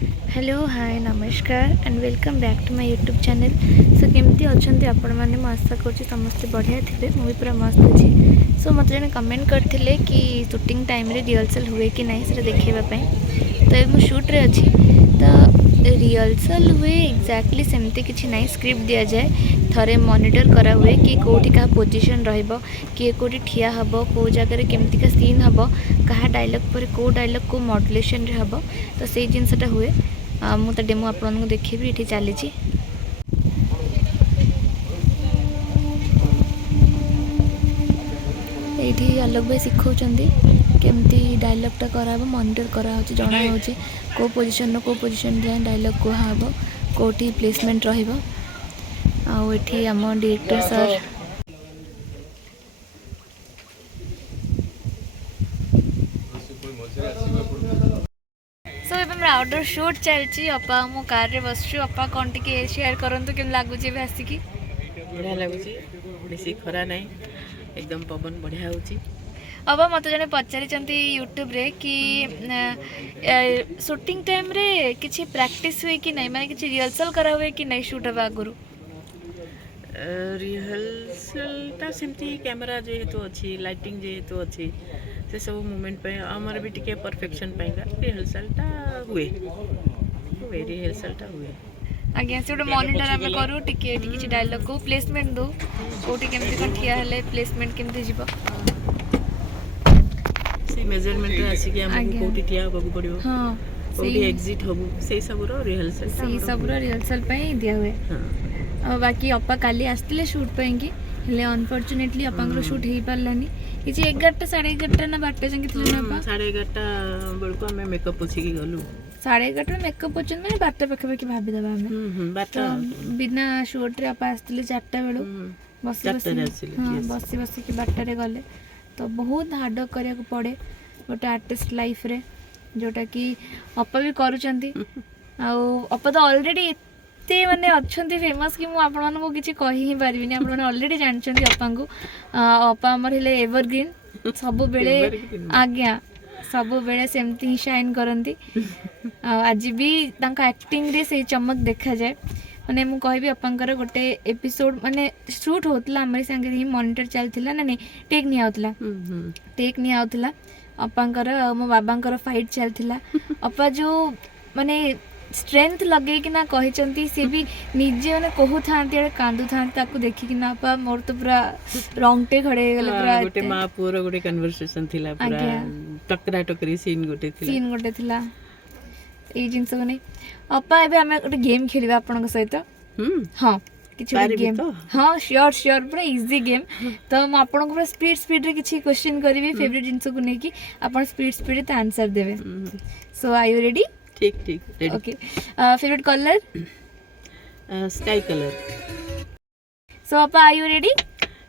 Hello hi नमस्कार and welcome back to my YouTube channel. So केमती अच्छा आपण मैंने आशा करुँच समस्ते बढ़िया थे मुझे पूरा मस्त अच्छी। सो मत जन कमेंट करते कि शूटिंग टाइम रे रिहर्सल हुए कि नहीं से देखापी। तो ये मुझे शूट्रे अच्छी तो रिहर्सल हुए एक्जाक्टली सेमती किसी ना स्क्रिप्ट दि जाए थे मॉनिटर करा हुए कि कौटी क्या पोजीशन रहिबो किए कौटी ठिया हबो कौ जगह केमतिका सीन हबो कहा डायलॉग पर कौ डायलॉग को मॉड्युलेशन रे हबो तो से जिनसटा हुए। मु तो डेमो आपको देखी ये चली ये आलोक भाई शिखाऊँगी केमती डायलॉगटा कराब मॉनिटर करा जना हो कौ पोजिशन कौ पोजिशन जाए डायलॉग कहब कौटी प्लेसमेंट रहिबो आठी आम डायरेक्टर सर सो ये आउटडोर शूट चलती अपा मो कार रे बसचु अपा कौन टी शेयर करंतु केम लगुच आसिकी बढ़िया लगुच बेसी खरा ना एकदम पवन बढ़िया होची। अब मत जने पचारि यूट्यूब रे कि शूटिंग टाइम रे किसी प्रैक्टिस हुए कि नहीं माने किसी रिहर्सल करा हुए कि नहीं शूट हवा आगुरु रिहर्सलटा सेमती कैमरा जेहेतु अच्छी लाइटिंग जेहेतु अच्छी से सब मूवमेंट पे आमर भी टिके परफेक्शन पाएगा रिहर्सलटा हुए हुए रिहर्सलटा हुए आज्ञा से गोटे मॉनिटर आम करूँ टिके किसी डायलॉग को प्लेसमेंट दो कौटी केमती कौन ठिया हेले प्लेसमेंट केमती जीवो से मेजरमेंट रे आसी कि हमको कोठी ठिया होबो पड़ियो हां कोठी एग्जिट होबो सेही सब रो रिहर्सल सेही सब रो रिहर्सल पे दिया हुए। हां बाकी अपा काली आस्तिले शूट पे कि हेले अनफॉर्चुनेटली अपांकर शूट हे पारलानी किछि 11टा 11:30 ना 12टा जंगे थिले ना अपा 11:30 बेलको हमें मेकअप पोछि के गलु 11:30 मेकअप पोछन माने 12टा पाखा भाभी दबा हमें 12टा बिना शूट रे अपा आस्तिले 4टा बेलु बसी बसी कि 12टा रे गले तो बहुत हार्ड वर्क करिया को पड़े गोटे आर्टिस्ट लाइफ रे जोटा कि अपा भी करूचंती अपा तो ऑलरेडी एते माने अच्छंती फेमस कि मु आपण मानको को किछि कहि ही पारिबिनी आपण माने ऑलरेडी जानचंती अपा को अपा हमर हेले एवरग्रीन सब बेले आज्ञा सब बेले सेमती ही शाइन करंती आज भी तांका एक्टिंग रे से चमक देखा जाए माने मु कहबी अपांकर गोटे एपिसोड माने शूट होतला हमरे संगे ही मॉनिटर चलथिला ना नहीं टेक नि आउतला टेक नि आउतला अपांकर मो बाबांकर फाइट चलथिला अपा जो माने स्ट्रेंथ लगे कि ना कहिचंती से भी निजे माने कहू थांती अरे कांदू थांती ताकू देखि कि ना अपा मोर तो पूरा रंगटे खड़े गेले पूरा गोटे मां पुरो गोटे कन्वर्सेशन थिला पूरा टकरा टकरी सीन गोटे थिला ए जिंस को अपा एबे हमें गोटे गेम खेलिबा आपन सहित हाँ किछि गेम हाँ श्योर श्योर पूरा इजी गेम तो मैं आपन को स्पीड स्पीड रे किछि क्वेश्चन करबी फेवरेट जिंस को नेकी आपन स्पीड स्पीड रे आंसर देबे सो आर यू रेडी ठीक ठीक ready okay favourite colour sky colour so अपा are you ready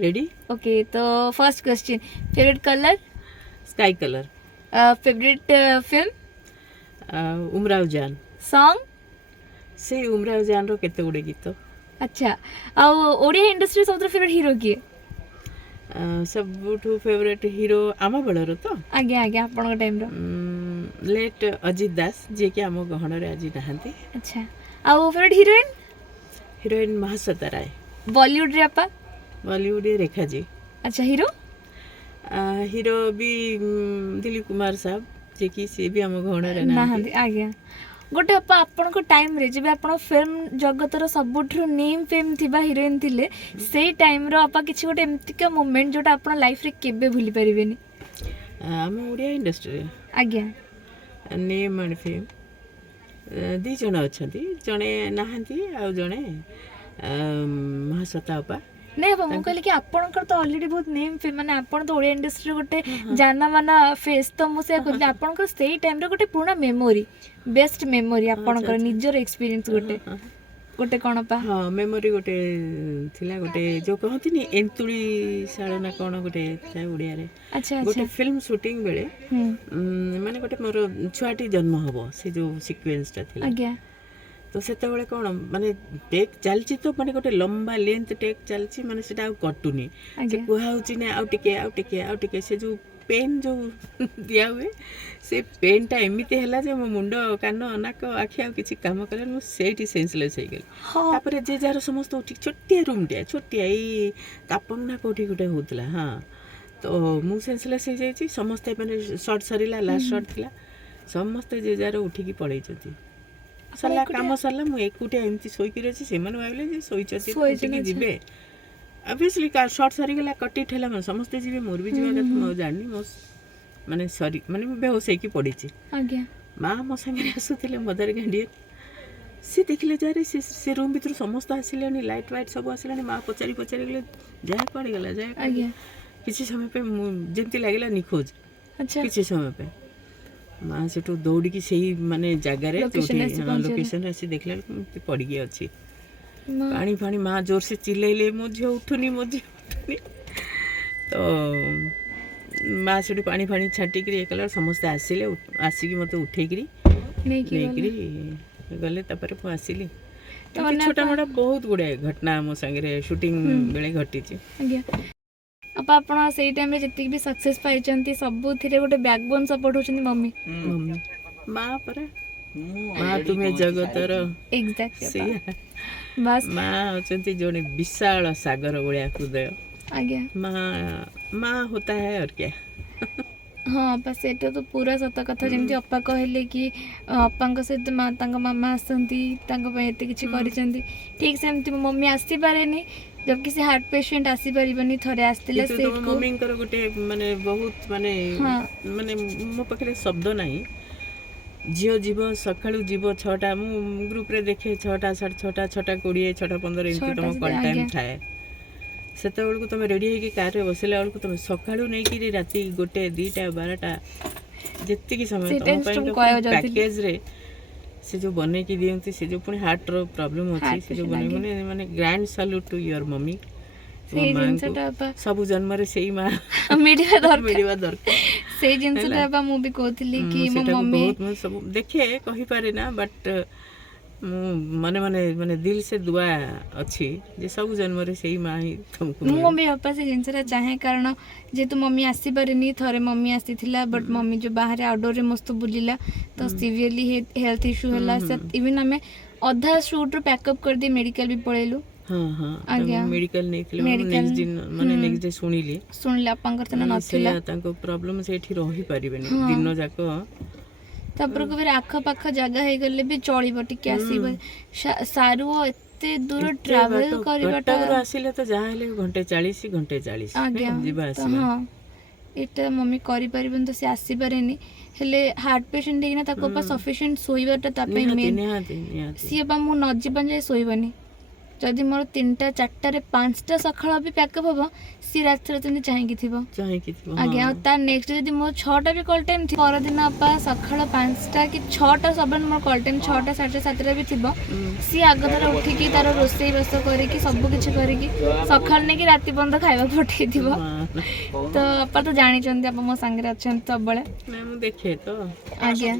ready okay तो first question favourite colour sky colour favourite film Umrao Jaan song से उमराव जान रो केते गुडे गीत अच्छा आ ओडिया इंडस्ट्री सबसे फेवरेट हीरो किए सबुठू फेवरेट हीरो आम बेलर तो आज्ञा आज्ञा आपन टाइम रो लेट अजित दास जे कि आम गहन रे आज नहांती अच्छा आ फेवरेट हीरोइन हीरोइन महाश्वेता राय बॉलीवुड रे आपा बॉलीवुड रे रेखा जी अच्छा हीरो हीरो भी दिलीप कुमार साहब जे कि से भी आम गहन रे नहांती आज्ञा गोटे अपा आपन को टाइम रे जब आपन फिल्म जगतर सबुठु नेम फेम थिबा हीरोइन थिले से टाइम रो अपा किछि गोटे एमतिका मोमेंट जोटा आपन लाइफ रे केबे भूली परिबेनी हम ओडिया इंडस्ट्री आज्ञा नेम एंड फेम दी जण अछंती जणे नहांती आ जणे महाश्वेता अपा नहीं बाबा मु कहले कि आपनकर तो ऑलरेडी बहुत नेम फेम माने आपन तो ओडिया इंडस्ट्री गोटे जाना माना फेस तो मु से कहले आपनकर सेही टाइम रे गोटे पूर्ण मेमोरी बेस्ट मेमोरी आपनकर निजर एक्सपीरियंस गोटे कोन पा हां मेमोरी गोटे थिला गोटे जो कहतिनी एंतुली साळना कोन गोटे था ओडिया रे अच्छा गोटे फिल्म शूटिंग बेले माने गोटे मोर छुआटी जन्म हबो से जो सीक्वेंस ता थिला आज्ञा तो से कौन माने टेक चलची तो माने गोटे लंबा लेंथ टेक चलची माने सेटा कटुनी से कुहाउची ने आउ टिके से जो पेन जो दिया हुए से पेनटा एमती है जे मो मुंड कान नाक आखि आ किसी काम कले मुझे सेन्सलेस हो गली तापर जे जार समस्त उठी छोटिया रूमटिया छोटिया ये तापन ना कौटी गोटे होता हाँ तो मुझे सेन्सलेस हो जाए समस्ते मैंने सर्ट सरला लास्ट सर्ट थी समस्ते जे जार उठिकी पड़े सरला कम सरला मुझे एकुटिया एमती शोक अच्छी से भाविले शोची जीवे ऑब्वियसली सर्ट सरीगला कटी ठेला मैं समस्ते जी मोर भी जीवा कथा जानी मो माने सरी माने बेहोश होगी पड़ी माँ मो सामने आसुले मदर गांडी सी देखिले जारे से रूम भीतर समस्त आसिले लाइट वाइट सब आसिले माँ पचारि पचारि गले जाए पड़ी गला जाए किसी समय पे जमती लगे निखोज किसी समय पे माँ से दौड़ी से माने जगार लोकेशन आसी देखला पड़ गई अच्छी पानी फानी माँ जोर से चिल्लाइले मो झी उठुनी तो माँ से पानी फानी छाटिक कला समस्ते आसिले आसिक मत उठेकरी गले आसिली छोटा मोटा बहुत गुड़ाए घटना मो संगे शूटिंग बेले घटी आप से टाइम जी भी सक्सेस पाई सब गोटे बैकबोन सपोर्ट होचंती मम्मी माँ पर माँ तुम्हें जगतर एग्जैक्टली बस माँ होचंती जोने विशाल सागर भलिया हृदय माँ होता है और क्या हाँ बस एटा तो पूरा सत कथा जमी अपा कहले कि अपा सहित माँ मामा आसती एत कि ठीक से मम्मी आसी पारे जब किसी हार्ट पेशेंट आसी पारिबनी थरे आस्तिले से मम्मी गोटे माने बहुत माने माने मो पाखे शब्द नहीं झील जीव सका जीव 6टा मु ग्रुप रे देखे 6टा 6:30 6:20 6:15 एमती तुम कॉल टाइम थाए सेते बेलू तुम रेडी होगी कार रे बसला बेलू तुम सका नहीं कि राति 1 2टा 12टा जितकी समय तुम पैकेज रे से जो बने की दियंती से जो पुणी हार्ट रो प्रॉब्लम अछि से जो बने माने grand salute to your mummy सब जन्म रे सेही माँ मिडिया दरकार से जिनसटा बा मु भी कहतली कि मो मम्मी बहुत सब देखे कहि पारे ना बट माने माने माने दिल से दुआ अच्छी जे सब जन्म रे सेही माँ ही तुमको मम्मी पापा से जिनसटा चाहे कारण जेतु मम्मी आसी पारेनी थरे मम्मी आसीथिला बट मम्मी जो बाहर आउटडोर रे मस्त बुलिला तो सिवियरली हेल्थ इशू होला इवन हमें आधा शूट रो पैकअप कर दी मेडिकल भी पळेलु हाँ मेडिकल नेक्स्ट दिन माने नेक्स्ट डे सुनिले आपंकर तना नथिला तांको प्रॉब्लम से एठी रही परिबेनी दिन जाको तापर को आख पाख जगह हे गले भी चलिबो टिके आसीबो सारू एते दूर ट्रैवल करबाटा आसिले तो जहा हेले घंटे 40 जीवा आसी हां एटा मम्मी करि परिबन तो से आसी पारेनी हेले हार्ट पेशेंट हेना ताको पा सफिशिएंट सोइबाटा ता पे मेन सी बा मु न जीवन जे सोइबनी जदि मोर 3टा 4टा रे 5टा सखळ भी पैकअप होबो सी रात रे चाहिकी थी आज्ञा ता नेक्स्ट जदि मोर 6टा भी कॉल टाइम थी पर दिन अपा सखळ 5टा कि 6टा सबन मोर कॉल टाइम 6टा 7:30 भी थिबो सी आगदर उठी की तार रोसई बस करी की सब कुछ करी की सखळ ने की राति बंद खाइबा पठै थिबो तो अपा तो जानि चंदी अपा मो संगे अछन सब बळे ना मु देखे तो आज्ञा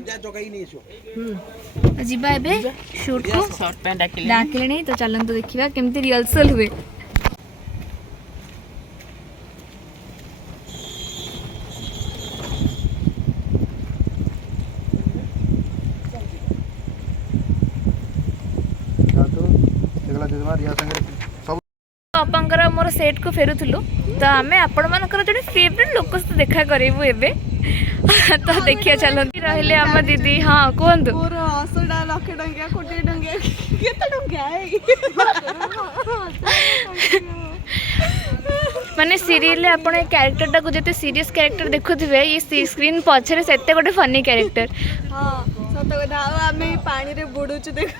जीबा एबे शूट को शॉर्ट पैंट डाकिले नहीं तो चलन तो देखिबा केमती रिहर्सल हुए अपांकर मोर सेट को फेरुथुलु तो आमे आपण मानकर जड़े फेवरेट लोक से देखा करेबु एबे तो देखिया चलन रहले हम दीदी हां कोंदु मोर 80 लाख टंकिया कोटी टंकिया केते टंकिया माने सीरियल आपण कैरेक्टर टा को जते सीरियस कैरेक्टर देखुथिबे ये स्क्रीन पछरे सेते गोटे फनी कैरेक्टर हां सत कथा आमे पानी रे बुडुछु देख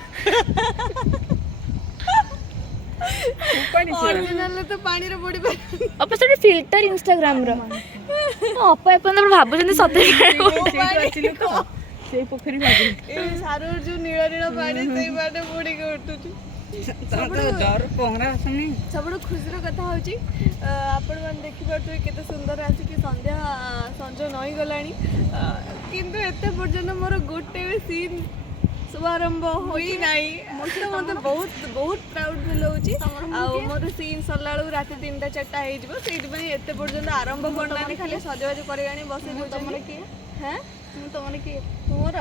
ओरिजिनल तो पानी रे बुडी अपा से फिल्टर इंस्टाग्राम रो अपा अपन तो भाबु जने सते से पोखरी भाबु ए सारो जो नीला नीला पानी सेई बाटे बुडी के उठुछु डर पोहरा असनी सबडो खुशी रो कथा होची आपण मन देखि परतु केते सुंदर आसी कि संध्या संजो नई गलानी किंतु एते पर्यंत मोर गोटे सीन शुभारंभ होई नाही मते बहुत बहुत प्राउड फील होची आ मोर सीन सरला रात 3टा 4टा हे जिवो सेट पई एते पर्यंत आरंभ करनानी खाली सजवाज करियानी बसे जो तमरे की हैं तमरे की तोर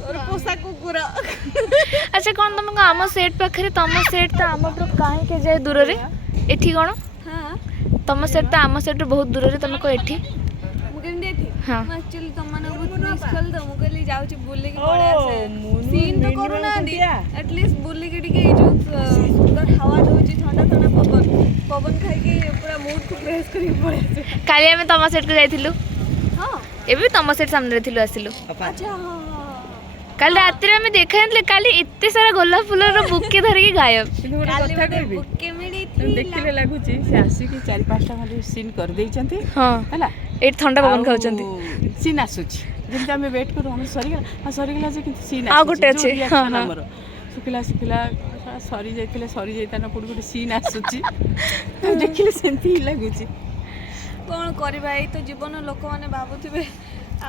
पोसा कुकुर अच्छा कौन तुमको आम सेट पाखे तुम सेट तो आम कहीं के जाए दूर रे एठी कौन हां तुम सेट तो आम सेट बहुत दूर रे तुमको एठी मुकेन देठी हां एक्चुअली तमने बहुत मिस कल तो मुकेली जाउची बुल्ली के पळे आसे सीन तो करू ना दी एटलीस्ट बुल्ली के टिके जो सुंदर हवा दोची ठंडा ठंडा पवन खाई के पूरा मूड को फ्रेश करी पळे काली हमें तुम सेट को जाइथिलु हां एबे तुम सेट सामने रे थिलु आसिलु अच्छा हां काल रात रे हमें देखा नथले काली इत्ते सारा गोलाप फूल रो बुके धर के गायब काली मते बुके मिली थी देखिले लागुची से आसी कि 4-5टा खाली सीन कर देइचंती हां हला ए ठंडा पवन खाउचंती सीन आसुची जेंता हम वेट करू हम सरी गला जे किंतु सीन आ गुटे अछि हां हां हमर सुखिला सरी जाइताना कोड सीन आसुची देखिले सेंती लागुची कौन करबा ए तो जीवन लोक माने भाबुथिबे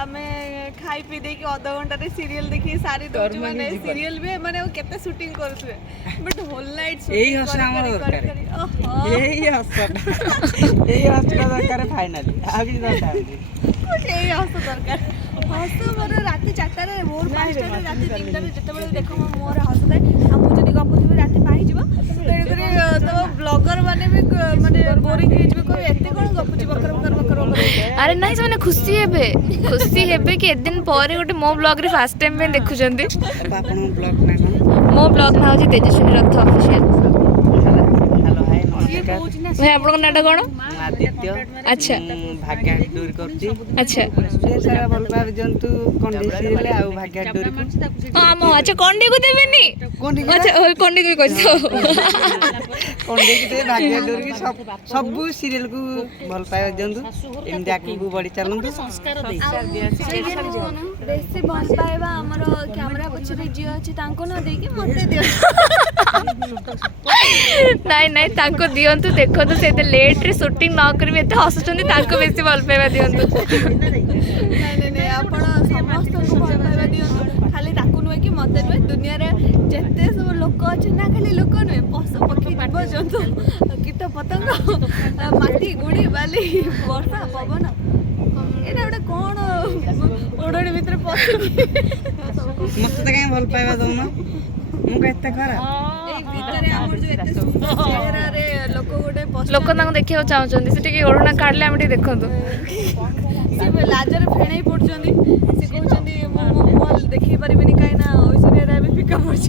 आमे खाई पी दे कि आधा घंटा रे सीरियल देखि सारी दोची माने सीरियल भी माने केते शूटिंग करथुबे बट होल नाइट एही हसना हमर दरकार एही हसना दरकार फाइनली आगे दरकार कुछ एही हस दरकार हस मोर राति 4टा रे भोर 5टा रे राति 3टा रे जते बेले देखो मोर हस थाए आ मु जदी गपुथिबे राति पाई जिवो तेरे करे तो ब्लॉगर माने भी माने बोरिंग हे जिवो को एते कोन गपुची बकर अरे नहीं से खुशी हेबे कि एक दिन पर गोटे मो ब्लॉग रे फर्स्ट टाइम में देखु जंदी आपन ब्लॉग ना कोन मो ब्लॉग ना होजी तेजस्विनी रथ ऑफिशियल हेलो हाय नमस्कार मैं आपन नाटा कोन आदित्य अच्छा भाग्य दूर करती अच्छा से सारा भल पाव जंतु कंडी सीरियल आ भाग्य दूर को हम अच्छा कंडी को देबेनी कंडी अच्छा कंडी को कहछो कंडी के भाग्य दूर की सब सीरियल को भल पाव जंतु एमदी आगु को बड़ी चलंतु संस्कार दिया बेसी भल पाइबा हमर कैमरा पछरे जियो अछि तांको न देकी मते दियो नहीं नहीं ताको दियंतु देखो तो से लेट रे शूटिंग न करबे एते हसुचंदी ताको बेसी भल पाइबा दियंतु नहीं आपण समस्त को भल पाइबा दियंतु खाली ताको नुए कि मते नुए दुनिया रे जत्ते सब लोक अछि ना खाली लोक नुए पशु पक्षी जीव जंतु कीट पतंग माटी गुड़ी बाली वर्षा पवन एटा ओटा कोन ओडोडी भितर पशु मते त काई भल पाइबा दउना मु कहते खरा ए भितरे हमर जो एते चेहरा रे लोक गोटे पशु लोक तांको देखियो चाहउचंदी से टिके ओढना काढले हम टिके देखंतु से लाजर फेणई पड़छंदी से कहउचंदी मो देखि परिबेनी काई ना ओइसने रे भी पिका पड़छ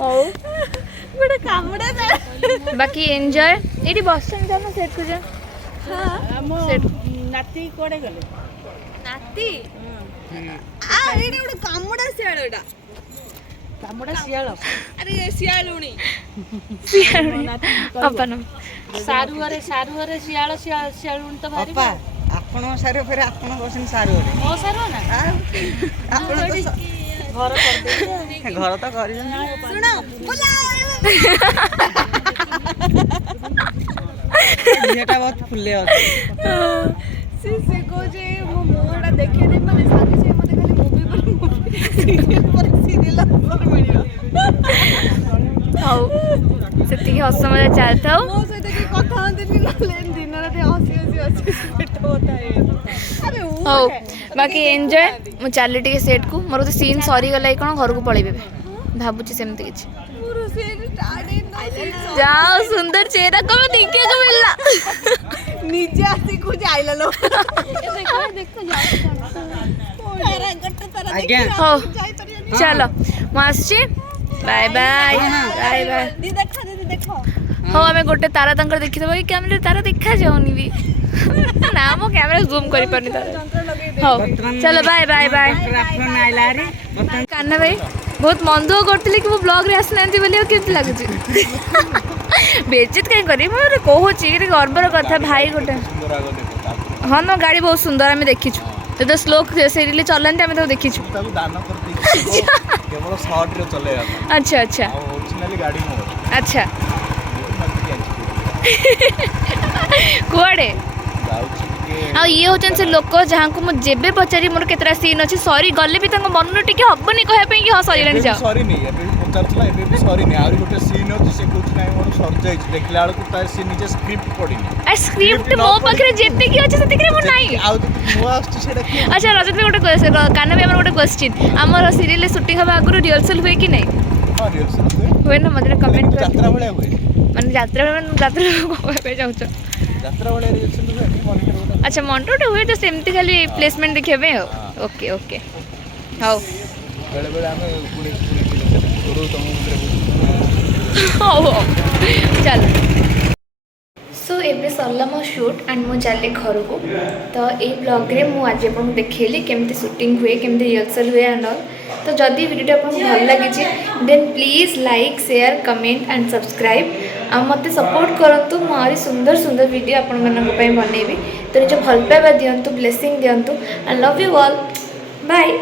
ओ बड़ा कामड़ा दे बाकी एन्जॉय एडी बसन जाना सेट को जा हां हम नाती कोडे गले नाती आ एडी बड़ा कामड़ा सियाळडा कामडा सियाळ अरे सियाळुणी अपन सारुआरे सियाळ सियाळुण तो भारी अपा आपण सारे फेर आपण बसन सारे मो सारो ना आपण तो घर कर दे घर तो करि सुनो बोला झियाटा बहुत फुल्ले अछि से को जे मो मोडा देखे दे माने साथे से मते खाली मूवी पर सीरियल पर मिलियो हाउ सेति हस मजा चलता मो से देखि कथा हंदिनी लेन दिन रात हसी पेट होता है अरे ओ हाउ बाकी एन्जॉय मु चाली टिके सेट को मोर तो सीन सरी गलाई कोन घर को पळेबे भाबुची सेमति किछ पूरा से स्टार्ट इन जाओ सुंदर चेहरा को देखे को मिलला निजे आसी को जाइला लो देखो देखो जाओ तारा गट्ट तारा आज्ञा हो चलो master bye bye bye bye दी देखो हो हमें गोटे तारा तंकर देखि देबो कि कैमरा तारा देखा जाउनी भी ना मो कैमरा जूम करि परनी तारा जंत्र लगे दे हो चलो बाय बाय बाय राफन आइला रे कान्ना भाई बहुत मन दुख करथिले कि वो ब्लॉग रे आसनांती बोली केति लागुची बेइज्जत काई करी मोर कहूची रे गर्वर कथा भाई गोटे हाँ ना गाड़ी बहुत सुंदर आम देखीचु तो स्लो सीरियल चलाते आम देखीचु केवल शॉर्ट रे चलेगा अच्छा अच्छा ओरिजिनली गाड़ी मोर अच्छा कुआडे जाउची के आ ये होचन से लोक जहाँ को मुझे जेबे पचारि मोर केतरा सीन अच्छी सॉरी गले भी तंग मन टिके हबनी कहया पे कि हां सॉरी रानी जाओ सॉरी नहीं एबे पचारथला एबे भी सॉरी नहीं आउरी गोटे सीन अछि से कुछ नाही मोर सर जाई देखला आलो तार से निजे स्क्रिप्ट पढिनी आ स्क्रिप्ट मो पाखरे जेते की अछि सेते करे मो नाही आउ तो नुआ आछि सेडा की अच्छा रजत भी गोटे काना भी हमर गोटे क्वेश्चन हमर सीरियल शूटिंग हबा आगु रिहर्सल हुए कि नहीं हां रिहर्सल हुए ना मतलब कमेंट कर यात्रा भले हुए माने यात्रा पे जाउछ यात्रा भले रिहर्सल हुए नहीं मॉनिटर होता अच्छा मॉनिटर हुए तो सेमती खाली प्लेसमेंट देखिबे ओके ओके हाउ बेले बेले हमें पुणे करू तुम हो चल सो एबे सरला मो शूट एंड मो चले घर को तो ये ब्लॉग रे मु आज आपन देखैली केमती शूटिंग हुए केमती रिहर्सल हुए एंड ऑल तो जदि वीडियो आपन भल लागी then please like share comment and subscribe आ मते सपोर्ट करंतु मारी सुंदर सुंदर वीडियो आपण मनक पय बनेबी तो निज भल पाइबा दियंतु ब्लेसिंग दियंतु I love you all bye.